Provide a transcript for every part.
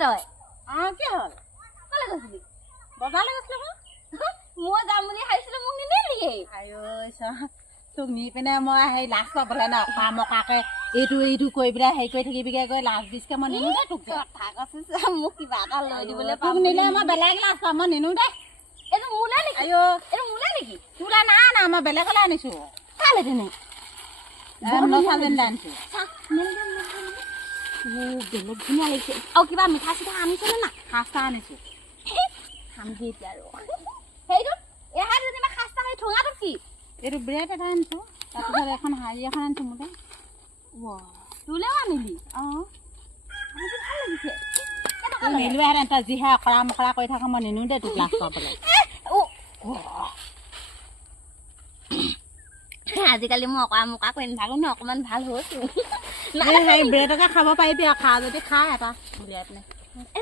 তই কি হ'ল কলে গৈছিলি বজাৰলৈ গৈছিলো মই যাম বুলি ভাবিছিলো মোক নিনিলি তোক নি পিনে মই সেই লাজ পাবলে ন মকাকে এইটো কৰি পেলাই হেৰি কৰি থাকিবিগে গৈ লাজ দিছকে মই নিনো দে তোক কথা কৈছে মোক কিবা এটা লৈ দিবলৈ তোক নিলে মই বেলেগ লাজ পাম মই নিনো দে এইটো মোলে নেকি এইটো মোলে নেকি তোলে না মই বেলেগলৈ আনিছো কালে তেনে চাজেন আনিছো বেলেগ ধুনীয়া লাগিছে আৰু কিবা মিঠা চিঠা আনিছেনে না সাজটা আনিছো খামহি এতিয়া আৰু সেইটো এহাৰ যেনিবা সাজটা সেই ঠোঙাটো কি এইটো ব্ৰেড এটা আনিছো তাৰপিছত এখন হাৰি এখন আনিছো মোলে তোলেও আনিলি অঁ ভাল লাগিছে নিলোহেঁতেন তই যিহে অকৰা মকৰা কৰি থাক মই নিনো দে তোক লাজ পাবলৈ আজিকালি মই অকৰা মকৰা কৰি নাথাকো ন অকমান ভাল হৈছো সেই ব্ৰেডকে খাব পাৰিবি আৰু খা যদি খা এটা উলিয়াই পিনে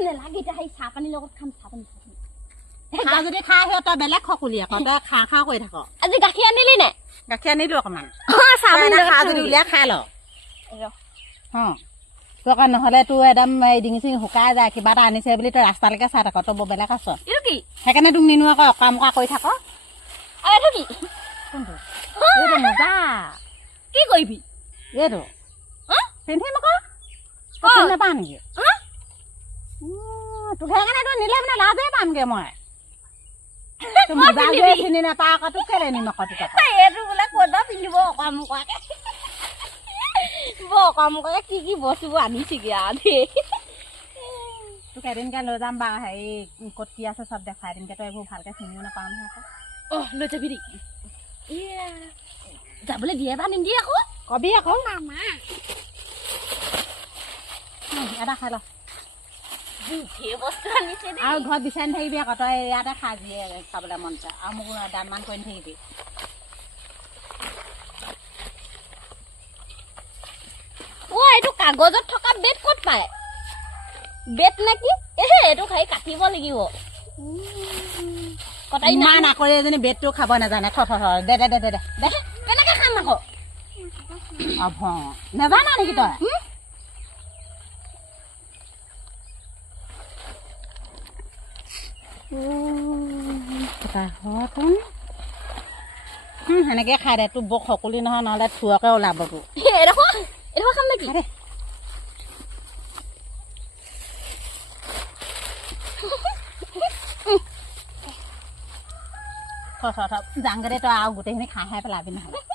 নেলাগে এতিয়া সেই চাহ পানীৰ লগত খাম চাহ পানী খা যদি খা সিহঁত তই বেলেগ খকুলি আকৌ তই খা কৰি থাক আজি গাখীৰ আনিলি নে গাখীৰ আনিলো অকণমান খা যদি উলিয়াই খাই ল তোৰ আকৌ নহ'লে তোৰ একদম ডিঙি চিঙি শুকাই যায় কিবা এটা আনিছে বুলি তই ৰাস্তালৈকে চাই থাক তই বৰ বেলেগ আছ সেইকাৰণে তোক নিনো আকৌ অকা মকা কৰি থাক কোনটো এইটো মজা কি কৰিবি এইটো পিন্ধিম আকৌ নাপাওঁ নেকি তোক সেইকাৰণে তোৰ নিলে মানে লাজেই পামগে মই মজা গৈ চিনি নাপাওঁ আকৌ তোক কেলে নিম আকৌ তোক এইটো বোলে ক'ত পিন্ধিব অকা মকাকে অকা মকাকে কি বস্তুবোৰ আনিছেগে আৰু দেই তোক এদিনকে লৈ যাম বাৰু হেৰি ক'ত কি আছে চব দেখাই দিমগে তই এইবোৰ ভালকে চিনিও নাপাওঁ নহয় আকৌ লৈ যাবি নেকি যাবলৈ দিয়ে বা নিদিয়ে আকৌ কবি আকৌ মামা এটা খাই ল বস্তু আনিছে আৰু ঘৰত বিচাৰি নাথাকিবি আকৌ তই ইয়াতে খা যিয়ে খাবলৈ মন যায় আৰু মোক দানমান কৰি নাথাকিবি এইটো কাগজত থকা বেট ক'ত পায় বেট নেকি এইটো খাই কাটিব লাগিব ইমান আকৰি এজনী বেটটো খাব নাজানে দে কেনেকে খাম আকৌ নাজানা নেকি তই সেনেকে খাই দে তোৰ বৰ সকলি নহয় নহ'লে থুৰকে ওলাব তোৰ এইডোখৰ খাম নেকি যাংগে দে তই আৰু গোটেইখিনি খাই পেলাবি নহ'লে